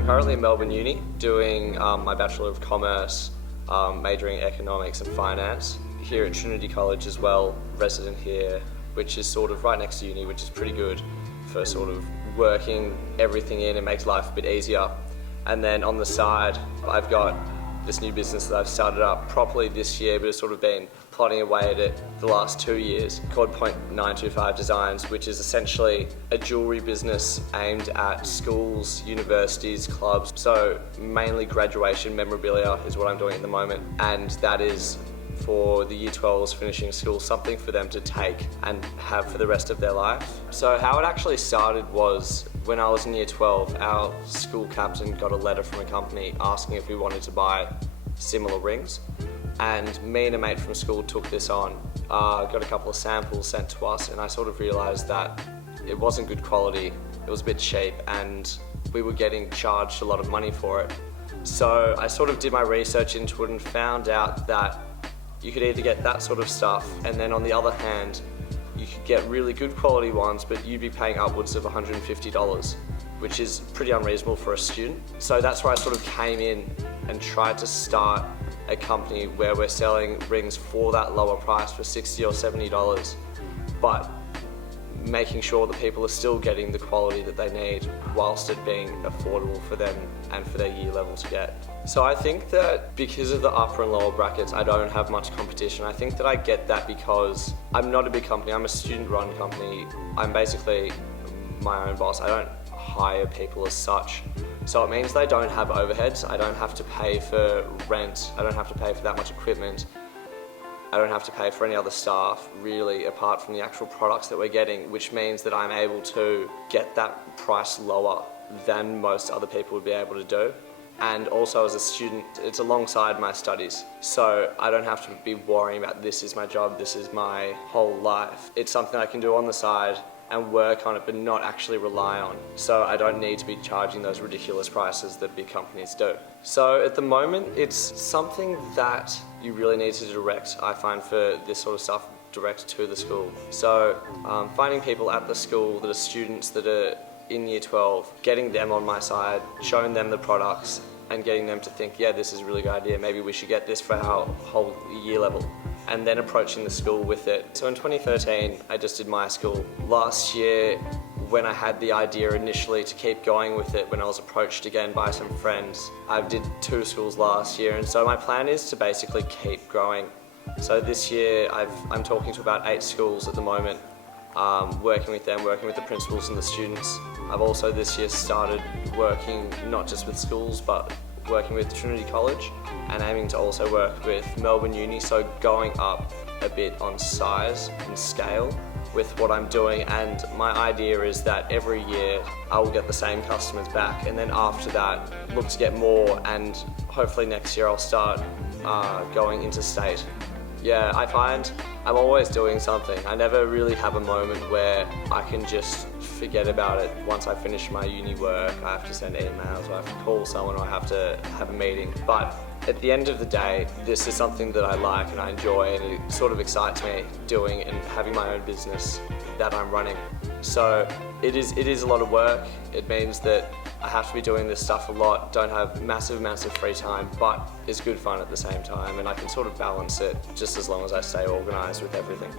I'm currently in Melbourne Uni doing my Bachelor of Commerce, majoring in Economics and Finance. Here at Trinity College as well, resident here, which is sort of right next to uni, which is pretty good for sort of working everything in. It makes life a bit easier. And then on the side, I've got this new business that I've started up properly this year, but it's sort of been plodding away at it the last 2 years, called Point925 Designs, which is essentially a jewellery business aimed at schools, universities, clubs. So mainly graduation memorabilia is what I'm doing at the moment, and that is for the Year 12s finishing school, something for them to take and have for the rest of their life. So how it actually started was when I was in Year 12, our school captain got a letter from a company asking if we wanted to buy similar rings. And me and a mate from school took this on, got a couple of samples sent to us, and I sort of realised that it wasn't good quality, it was a bit cheap, and we were getting charged a lot of money for it. So I sort of did my research into it and found out that you could either get that sort of stuff, and then on the other hand, you could get really good quality ones, but you'd be paying upwards of $150, which is pretty unreasonable for a student. So that's where I sort of came in and tried to start a company where we're selling rings for that lower price for $60 or $70, but making sure that people are still getting the quality that they need whilst it being affordable for them and for their year level to get. So I think that because of the upper and lower brackets, I don't have much competition. I think that I get that because I'm not a big company, I'm a student-run company. I'm basically my own boss. I don't hire people as such. So it means they don't have overheads. I don't have to pay for rent. I don't have to pay for that much equipment. I don't have to pay for any other staff, really, apart from the actual products that we're getting, which means that I'm able to get that price lower than most other people would be able to do. And also as a student, it's alongside my studies. So I don't have to be worrying about this is my job, this is my whole life. It's something I can do on the side and work on it, but not actually rely on. So I don't need to be charging those ridiculous prices that big companies do. So at the moment, it's something that you really need to direct, I find, for this sort of stuff, direct to the school. So finding people at the school that are students that are in Year 12, getting them on my side, showing them the products, and getting them to think, yeah, this is a really good idea, maybe we should get this for our whole year level. And then approaching the school with it. So in 2013, I just did my school. Last year, when I had the idea initially to keep going with it, when I was approached again by some friends, I did 2 schools last year, and so my plan is to basically keep growing. So this year, I'm talking to about 8 schools at the moment, working with them, working with the principals and the students. I've also this year started working not just with schools, but working with Trinity College, and aiming to also work with Melbourne Uni, so going up a bit on size and scale with what I'm doing. And my idea is that every year I will get the same customers back, and then after that look to get more, and hopefully next year I'll start going interstate. Yeah, I find I'm always doing something. I never really have a moment where I can just forget about it. Once I finish my uni work, I have to send emails, or I have to call someone, or I have to have a meeting. But at the end of the day, this is something that I like and I enjoy, and it sort of excites me doing and having my own business that I'm running. So it is a lot of work. It means that I have to be doing this stuff a lot, don't have massive free time, but it's good fun at the same time, and I can sort of balance it just as long as I stay organised with everything.